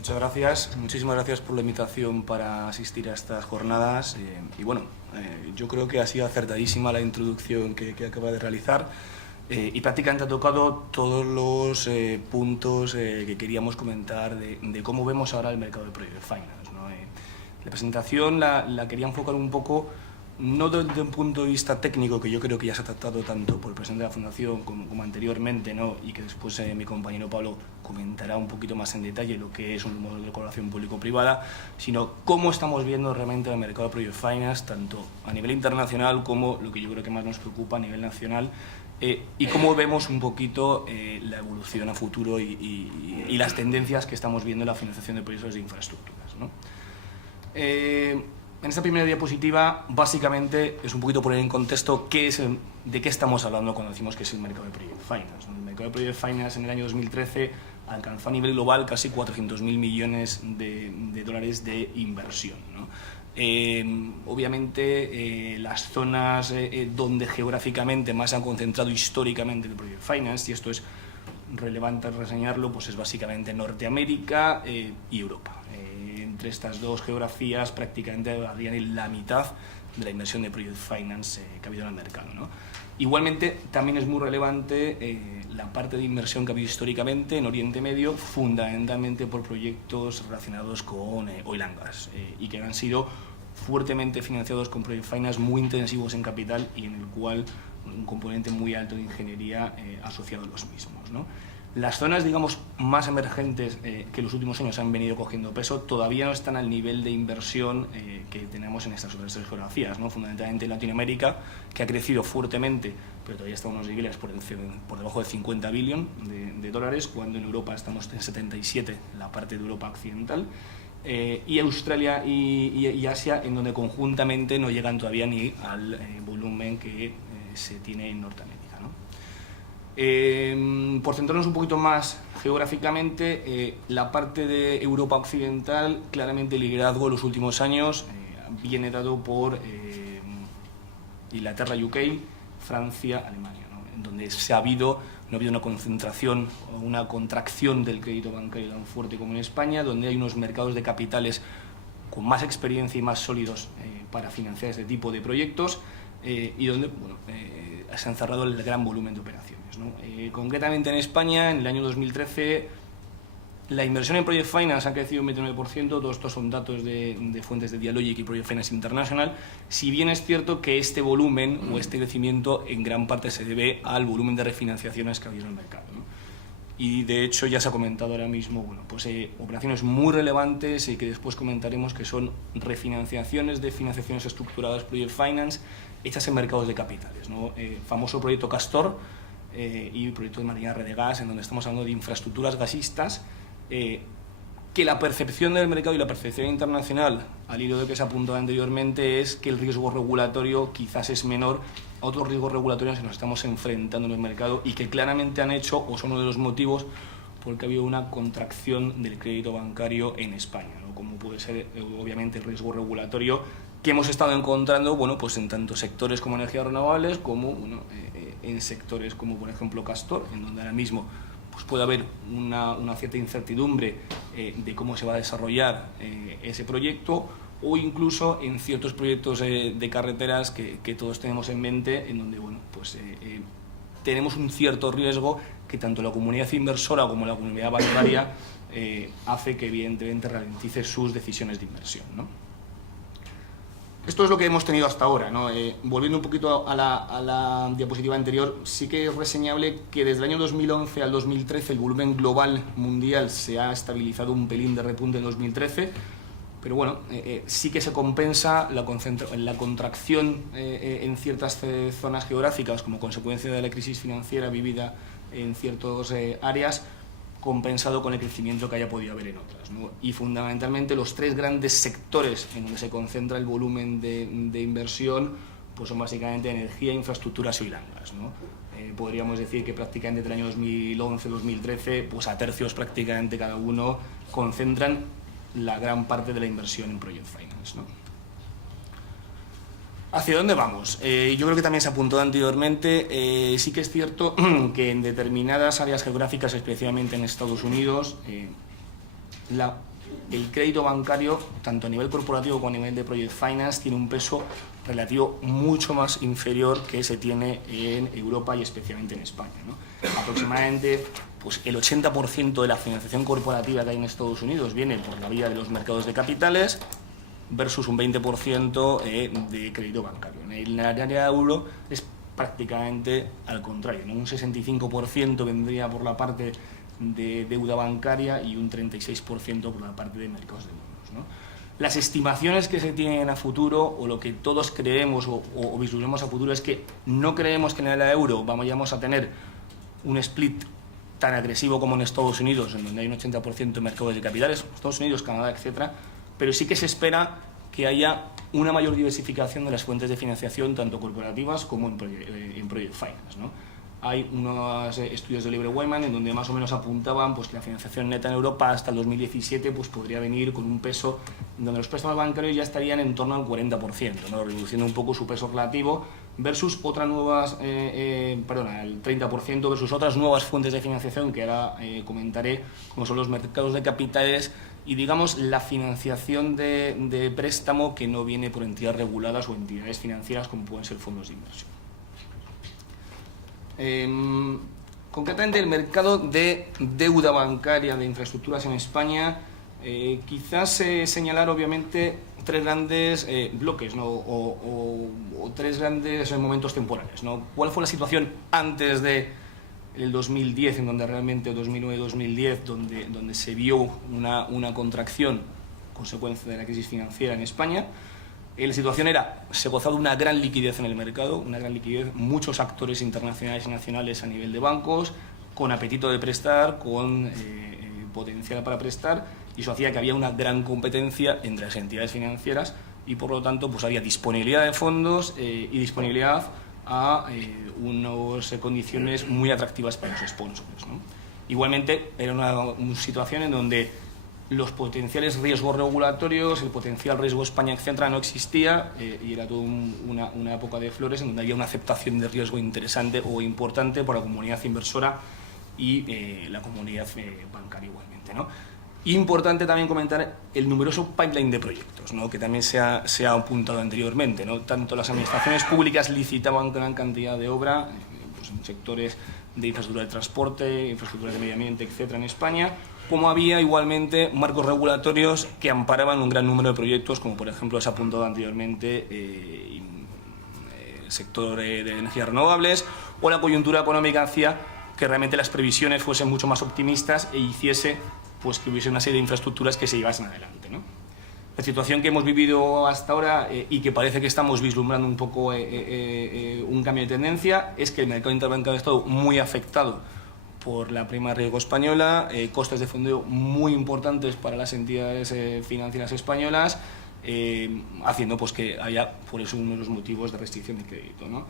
Muchas gracias, muchísimas gracias por la invitación para asistir a estas jornadas y bueno, yo creo que ha sido acertadísima la introducción que acaba de realizar y prácticamente ha tocado todos los puntos que queríamos comentar de cómo vemos ahora el mercado de Project Finance, ¿no? La presentación la quería enfocar un poco no desde un punto de vista técnico, que yo creo que ya se ha tratado tanto por el presidente de la Fundación como anteriormente, ¿no? Y que después mi compañero Pablo comentará un poquito más en detalle lo que es un modelo de colaboración público-privada, sino cómo estamos viendo realmente el mercado de Project Finance, tanto a nivel internacional como lo que yo creo que más nos preocupa a nivel nacional, y cómo vemos un poquito la evolución a futuro y las tendencias que estamos viendo en la financiación de proyectos de infraestructuras, ¿no? En esta primera diapositiva, básicamente, es un poquito poner en contexto de qué estamos hablando cuando decimos que es el mercado de Project Finance. El mercado de Project Finance en el año 2013 alcanzó a nivel global casi 400.000 millones de dólares de inversión, ¿no? Obviamente, las zonas donde geográficamente más se han concentrado históricamente el Project Finance, y esto es relevante reseñarlo, pues es básicamente Norteamérica y Europa. Entre estas dos geografías prácticamente habrían la mitad de la inversión de Project Finance que ha habido en el mercado, ¿no? Igualmente, también es muy relevante la parte de inversión que ha habido históricamente en Oriente Medio, fundamentalmente por proyectos relacionados con oil and gas, y que han sido fuertemente financiados con Project Finance muy intensivos en capital y en el cual un componente muy alto de ingeniería asociado a los mismos, ¿no? Las zonas, digamos, más emergentes que en los últimos años han venido cogiendo peso todavía no están al nivel de inversión que tenemos en estas otras tres geografías, ¿no? Fundamentalmente en Latinoamérica, que ha crecido fuertemente, pero todavía está a unos niveles por debajo de 50 billones de dólares, cuando en Europa estamos en 77, la parte de Europa occidental, y Australia y Asia, en donde conjuntamente no llegan todavía ni al volumen que se tiene en Norteamérica, ¿no? Por centrarnos un poquito más geográficamente, la parte de Europa occidental, claramente el liderazgo de los últimos años viene dado por Inglaterra, UK, Francia, Alemania, ¿no? En donde no ha habido una concentración o una contracción del crédito bancario tan fuerte como en España, donde hay unos mercados de capitales con más experiencia y más sólidos para financiar este tipo de proyectos, y donde se ha encerrado el gran volumen de operaciones, ¿no? Concretamente en España, en el año 2013, la inversión en Project Finance ha crecido un 29%, todos estos son datos de fuentes de Dialogic y Project Finance International, si bien es cierto que este volumen o este crecimiento en gran parte se debe al volumen de refinanciaciones que ha habido en el mercado, ¿no? Y de hecho ya se ha comentado ahora mismo, operaciones muy relevantes y que después comentaremos, que son refinanciaciones de financiaciones estructuradas Project Finance hechas en mercados de capitales, ¿no? Famoso proyecto Castor y proyecto de Marina Red de Gas, en donde estamos hablando de infraestructuras gasistas, que la percepción del mercado y la percepción internacional, al hilo de que se ha apuntado anteriormente, es que el riesgo regulatorio quizás es menor a otros riesgos regulatorios que nos estamos enfrentando en el mercado y que claramente han hecho o son uno de los motivos por el que ha habido una contracción del crédito bancario en España, ¿no? Como puede ser obviamente el riesgo regulatorio que hemos estado encontrando, en tanto sectores como energías renovables como en sectores como por ejemplo Castor, en donde ahora mismo puede haber una cierta incertidumbre de cómo se va a desarrollar ese proyecto, o incluso en ciertos proyectos de carreteras que todos tenemos en mente, en donde tenemos un cierto riesgo que tanto la comunidad inversora como la comunidad bancaria hace que evidentemente ralentice sus decisiones de inversión, ¿no? Esto es lo que hemos tenido hasta ahora, ¿no? Volviendo un poquito a la diapositiva anterior, sí que es reseñable que desde el año 2011 al 2013 el volumen global mundial se ha estabilizado un pelín de repunte en 2013, pero sí que se compensa la contracción en ciertas zonas geográficas como consecuencia de la crisis financiera vivida en ciertas áreas, compensado con el crecimiento que haya podido haber en otras, ¿no? Y fundamentalmente los tres grandes sectores en donde se concentra el volumen de inversión son básicamente energía, infraestructuras y oil and gas, ¿no? Podríamos decir que prácticamente entre el año 2011-2013, a tercios prácticamente cada uno, concentran la gran parte de la inversión en Project Finance, ¿no? ¿Hacia dónde vamos? Yo creo que también se apuntó anteriormente. Sí que es cierto que en determinadas áreas geográficas, especialmente en Estados Unidos, el crédito bancario, tanto a nivel corporativo como a nivel de Project Finance, tiene un peso relativo mucho más inferior que se tiene en Europa y especialmente en España, ¿no? Aproximadamente pues, el 80% de la financiación corporativa que hay en Estados Unidos viene por la vía de los mercados de capitales versus un 20% de crédito bancario. En el área euro es prácticamente al contrario, ¿no? Un 65% vendría por la parte de deuda bancaria y un 36% por la parte de mercados de bonos, ¿no? Las estimaciones que se tienen a futuro, o lo que todos creemos o vislumbramos a futuro, es que no creemos que en el euro vayamos a tener un split tan agresivo como en Estados Unidos, en donde hay un 80% de mercados de capitales, Estados Unidos, Canadá, etcétera, pero sí que se espera que haya una mayor diversificación de las fuentes de financiación, tanto corporativas como en Project Finance, ¿no? Hay unos estudios de Oliver Wyman en donde más o menos apuntaban pues, que la financiación neta en Europa hasta el 2017 pues, podría venir con un peso donde los préstamos bancarios ya estarían en torno al 40%, ¿no? Reduciendo un poco su peso relativo versus otras nuevas, el 30% versus otras nuevas fuentes de financiación que ahora comentaré, como son los mercados de capitales y, digamos, la financiación de préstamo que no viene por entidades reguladas o entidades financieras como pueden ser fondos de inversión. Concretamente, el mercado de deuda bancaria de infraestructuras en España, quizás señalar obviamente tres grandes bloques, ¿no? o tres grandes momentos temporales, ¿no? ¿Cuál fue la situación antes de el 2010, en donde realmente 2009-2010, donde se vio una contracción consecuencia de la crisis financiera en España? La situación era, se gozaba de una gran liquidez en el mercado, una gran liquidez, muchos actores internacionales y nacionales a nivel de bancos, con apetito de prestar, con potencial para prestar, y eso hacía que había una gran competencia entre las entidades financieras y por lo tanto pues había disponibilidad de fondos y disponibilidad a unas condiciones muy atractivas para los sponsors, ¿no? Igualmente era una situación en donde los potenciales riesgos regulatorios, el potencial riesgo España, etcétera, no existía y era toda una época de flores en donde había una aceptación de riesgo interesante o importante por la comunidad inversora y la comunidad bancaria igualmente, ¿no? Importante también comentar el numeroso pipeline de proyectos, ¿no? Que también se ha apuntado anteriormente, ¿no? Tanto las administraciones públicas licitaban gran cantidad de obra pues en sectores de infraestructura de transporte, infraestructura de medio ambiente, etcétera, en España, como había igualmente marcos regulatorios que amparaban un gran número de proyectos, como por ejemplo se ha apuntado anteriormente el sector de energías renovables, o la coyuntura económica hacía que realmente las previsiones fuesen mucho más optimistas e hiciese pues, que hubiese una serie de infraestructuras que se llevasen adelante, ¿no? La situación que hemos vivido hasta ahora y que parece que estamos vislumbrando un poco un cambio de tendencia es que el mercado interbancario ha estado muy afectado por la prima de riesgo española, costes de fondeo muy importantes para las entidades financieras españolas, haciendo pues, que haya por eso uno de los motivos de restricción de crédito, ¿no?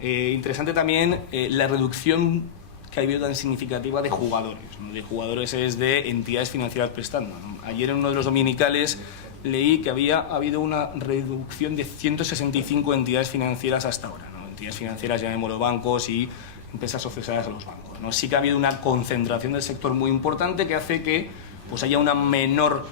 Interesante también la reducción que ha habido tan significativa de jugadores, ¿no? De jugadores es de entidades financieras prestando, ¿no? Ayer en uno de los dominicales leí que había habido una reducción de 165 entidades financieras hasta ahora, ¿no? Entidades financieras, llamémoslo bancos y empresas asociadas a los bancos, ¿no? Sí que ha habido una concentración del sector muy importante que hace que pues, haya una menor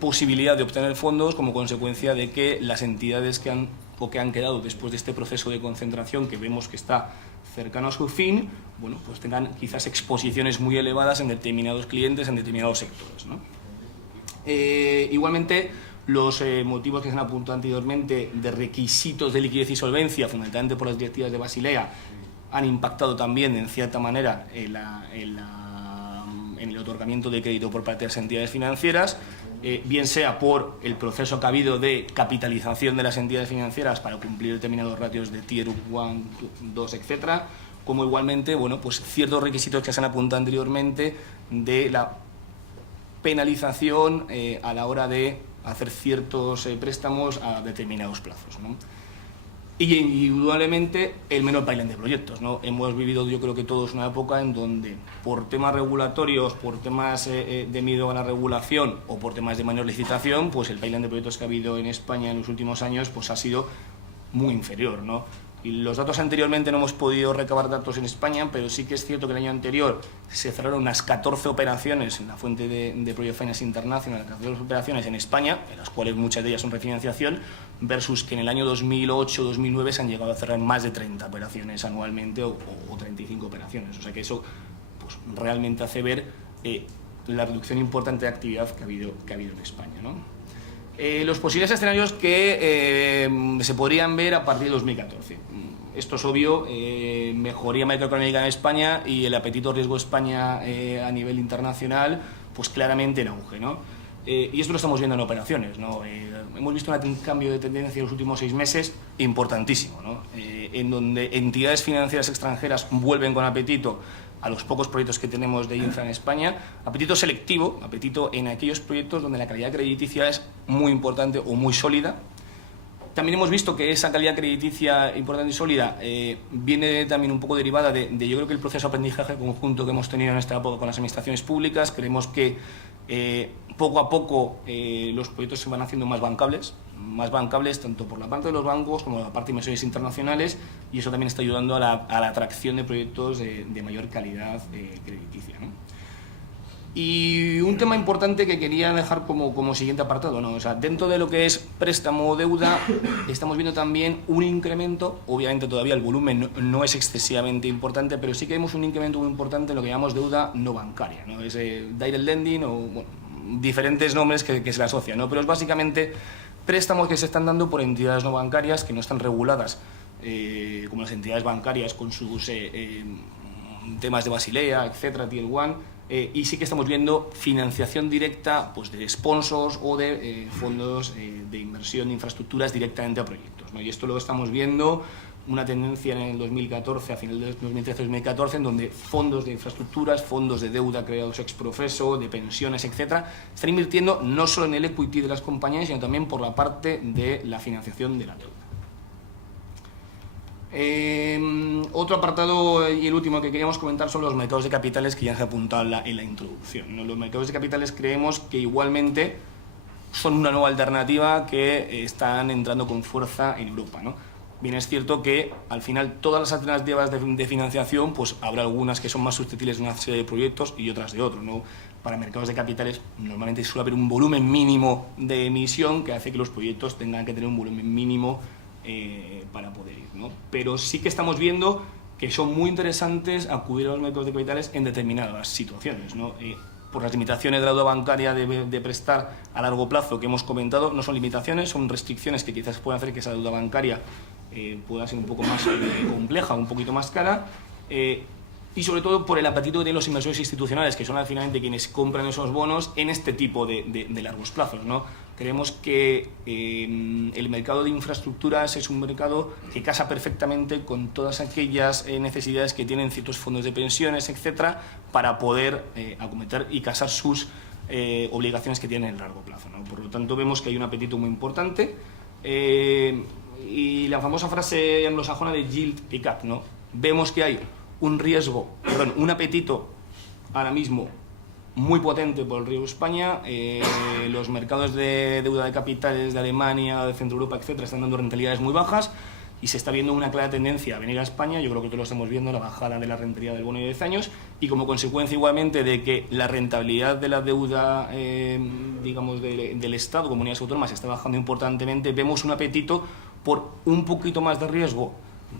posibilidad de obtener fondos como consecuencia de que las entidades que han quedado después de este proceso de concentración que vemos que está cercano a su fin, bueno, pues tengan quizás exposiciones muy elevadas en determinados clientes, en determinados sectores, ¿no? Igualmente, los motivos que se han apuntado anteriormente de requisitos de liquidez y solvencia, fundamentalmente por las directivas de Basilea, han impactado también, en cierta manera, en el otorgamiento de crédito por parte de las entidades financieras, bien sea por el proceso que ha habido de capitalización de las entidades financieras para cumplir determinados ratios de Tier 1, 2, etcétera, como igualmente, bueno, pues ciertos requisitos que se han apuntado anteriormente de la penalización a la hora de hacer ciertos préstamos a determinados plazos, ¿no? Y indudablemente el menor pipeline de proyectos, ¿no? Hemos vivido, yo creo que todos, una época en donde por temas regulatorios, por temas de miedo a la regulación o por temas de menor licitación, pues el pipeline de proyectos que ha habido en España en los últimos años pues ha sido muy inferior, ¿no? Y los datos anteriormente no hemos podido recabar datos en España, pero sí que es cierto que el año anterior se cerraron unas 14 operaciones en la fuente de Project Finance International, 14 operaciones en España, en las cuales muchas de ellas son refinanciación, versus que en el año 2008-2009 se han llegado a cerrar más de 30 operaciones anualmente o 35 operaciones. O sea que eso pues, realmente hace ver la reducción importante de actividad que ha habido en España, ¿no? Los posibles escenarios que se podrían ver a partir de 2014. Esto es obvio, mejoría macroeconómica en España y el apetito riesgo España a nivel internacional, pues claramente en auge, ¿no? Y esto lo estamos viendo en operaciones, ¿no? Hemos visto un cambio de tendencia en los últimos 6 meses importantísimo, ¿no? En donde entidades financieras extranjeras vuelven con apetito a los pocos proyectos que tenemos de infra en España, apetito selectivo, apetito en aquellos proyectos donde la calidad crediticia es muy importante o muy sólida. También hemos visto que esa calidad crediticia importante y sólida viene también un poco derivada de yo creo que el proceso de aprendizaje conjunto que hemos tenido en esta época con las administraciones públicas. Creemos que poco a poco los proyectos se van haciendo más bancables tanto por la parte de los bancos como por la parte de inversiones internacionales, y eso también está ayudando a la atracción de proyectos de mayor calidad crediticia, ¿no? Y un tema importante que quería dejar como siguiente apartado, ¿no? O sea, dentro de lo que es préstamo o deuda, estamos viendo también un incremento. Obviamente todavía el volumen no es excesivamente importante, pero sí que vemos un incremento muy importante en lo que llamamos deuda no bancaria, ¿no? Es direct lending o bueno, diferentes nombres que se le asocian, ¿no? Pero es básicamente préstamos que se están dando por entidades no bancarias que no están reguladas como las entidades bancarias con sus temas de Basilea, etcétera, Tier 1. Y sí que estamos viendo financiación directa pues, de sponsors o de fondos de inversión de infraestructuras directamente a proyectos, ¿no? Y esto lo estamos viendo, una tendencia en el 2014, a final del 2013-2014, en donde fondos de infraestructuras, fondos de deuda creados ex profeso, de pensiones, etcétera, están invirtiendo no solo en el equity de las compañías, sino también por la parte de la financiación de la deuda. Otro apartado y el último que queríamos comentar son los mercados de capitales, que ya se ha apuntado en la introducción, ¿no? Los mercados de capitales creemos que igualmente son una nueva alternativa que están entrando con fuerza en Europa, ¿no? Bien, es cierto que al final todas las alternativas de financiación, pues habrá algunas que son más susceptibles de una serie de proyectos y otras de otros, ¿no? Para mercados de capitales normalmente suele haber un volumen mínimo de emisión que hace que los proyectos tengan que tener un volumen mínimo para poder ir, ¿no? Pero sí que estamos viendo que son muy interesantes acudir a los mercados de capitales en determinadas situaciones, ¿no? Por las limitaciones de la deuda bancaria de prestar a largo plazo que hemos comentado, no son limitaciones, son restricciones que quizás pueden hacer que esa deuda bancaria pueda ser un poco más compleja, un poquito más cara, y sobre todo por el apetito que tienen los inversores institucionales, que son al final quienes compran esos bonos en este tipo de largos plazos, ¿no? Creemos que el mercado de infraestructuras es un mercado que casa perfectamente con todas aquellas necesidades que tienen ciertos fondos de pensiones, etcétera, para poder acometer y casar sus obligaciones que tienen en largo plazo, ¿no? Por lo tanto, vemos que hay un apetito muy importante y la famosa frase anglosajona de yield pickup, ¿no? Vemos que hay un apetito ahora mismo muy potente por el riesgo España. Los mercados de deuda de capitales de Alemania, de Centro Europa, etcétera, están dando rentabilidades muy bajas y se está viendo una clara tendencia a venir a España. Yo creo que todos lo estamos viendo, la bajada de la rentabilidad del bono de 10 años, y como consecuencia igualmente de que la rentabilidad de la deuda digamos del Estado, comunidades autónomas, está bajando importantemente, vemos un apetito por un poquito más de riesgo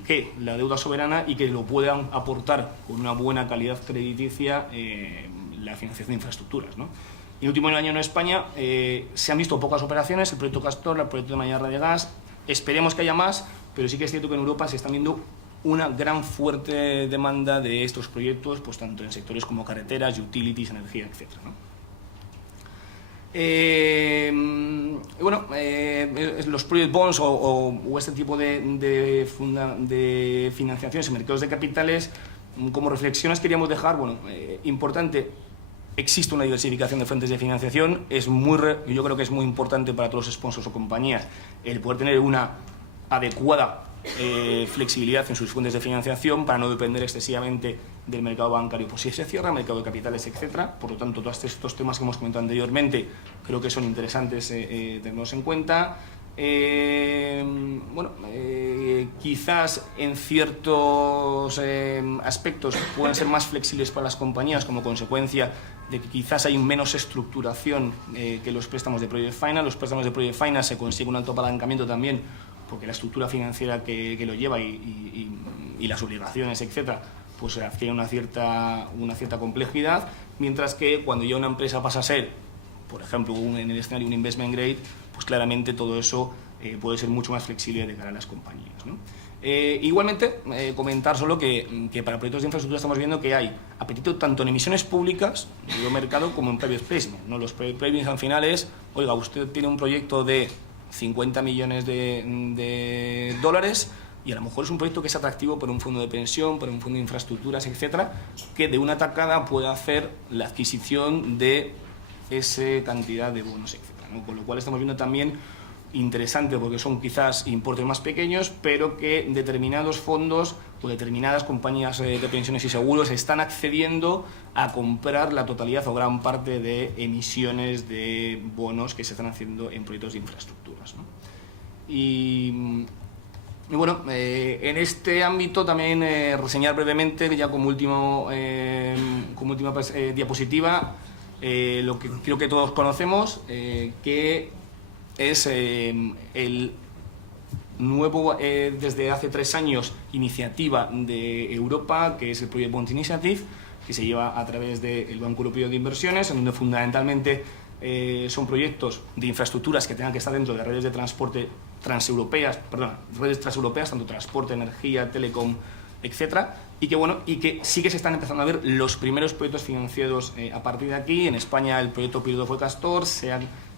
que la deuda soberana y que lo puedan aportar con una buena calidad crediticia la financiación de infraestructuras, ¿no? En el último año en España se han visto pocas operaciones, el proyecto Castor, el proyecto de Mañarra de Gas, esperemos que haya más, pero sí que es cierto que en Europa se están viendo una gran fuerte demanda de estos proyectos, pues tanto en sectores como carreteras, utilities, energía, etcétera, ¿no? Los project bonds o este tipo de financiaciones en mercados de capitales, como reflexiones queríamos dejar, importante, existe una diversificación de fuentes de financiación, yo creo que es muy importante para todos los sponsors o compañías el poder tener una adecuada flexibilidad en sus fuentes de financiación para no depender excesivamente del mercado bancario, pues si se cierra, mercado de capitales, etcétera. Por lo tanto, todos estos temas que hemos comentado anteriormente creo que son interesantes tenerlos en cuenta. Bueno, quizás en ciertos aspectos pueden ser más flexibles para las compañías como consecuencia de que quizás hay menos estructuración que los préstamos de Project Finance. Los préstamos de Project Finance se consigue un alto apalancamiento también porque la estructura financiera que lo lleva y las obligaciones, etcétera, pues adquiere una cierta complejidad, mientras que cuando ya una empresa pasa a ser, por ejemplo, en el escenario un investment grade, pues claramente todo eso puede ser mucho más flexible de cara a las compañías, ¿no? Igualmente, comentar solo que para proyectos de infraestructura estamos viendo que hay apetito tanto en emisiones públicas de mercado como en private placement, ¿no? Los private placements al final es, oiga, usted tiene un proyecto de 50 millones de dólares y a lo mejor es un proyecto que es atractivo por un fondo de pensión, por un fondo de infraestructuras, etcétera, que de una tacada puede hacer la adquisición de esa cantidad de bonos, etcétera, ¿no? Con lo cual estamos viendo también interesante porque son quizás importes más pequeños, pero que determinados fondos o determinadas compañías de pensiones y seguros están accediendo a comprar la totalidad o gran parte de emisiones de bonos que se están haciendo en proyectos de infraestructuras, ¿no? Y bueno, en este ámbito también reseñar brevemente, ya como última diapositiva, lo que creo que todos conocemos, que es el nuevo, desde hace 3 años, iniciativa de Europa, que es el Project Bonds Initiative, que se lleva a través del Banco Europeo de Inversiones, en donde fundamentalmente son proyectos de infraestructuras que tengan que estar dentro de redes de transporte transeuropeas, tanto transporte, energía, telecom, etcétera, y que sí que se están empezando a ver los primeros proyectos financiados a partir de aquí. En España el proyecto piloto fue Castor,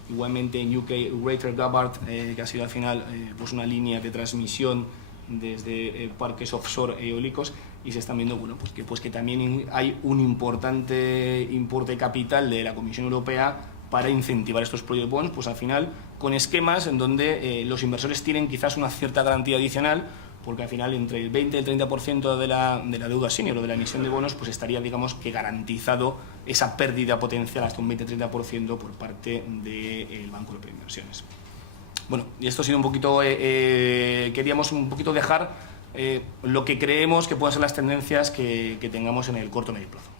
igualmente en UK Greater Gabbard, que ha sido al final pues una línea de transmisión desde parques offshore eólicos, y se están viendo pues que también hay un importante importe de capital de la Comisión Europea para incentivar estos project bonds, pues al final con esquemas en donde los inversores tienen quizás una cierta garantía adicional, porque al final entre el 20 y el 30% de la deuda senior o de la emisión de bonos, pues estaría, digamos, que garantizado esa pérdida potencial hasta un 20-30% por parte del Banco Europeo de Inversiones. Bueno, y esto ha sido un poquito, queríamos un poquito dejar lo que creemos que pueden ser las tendencias que tengamos en el corto y medio plazo.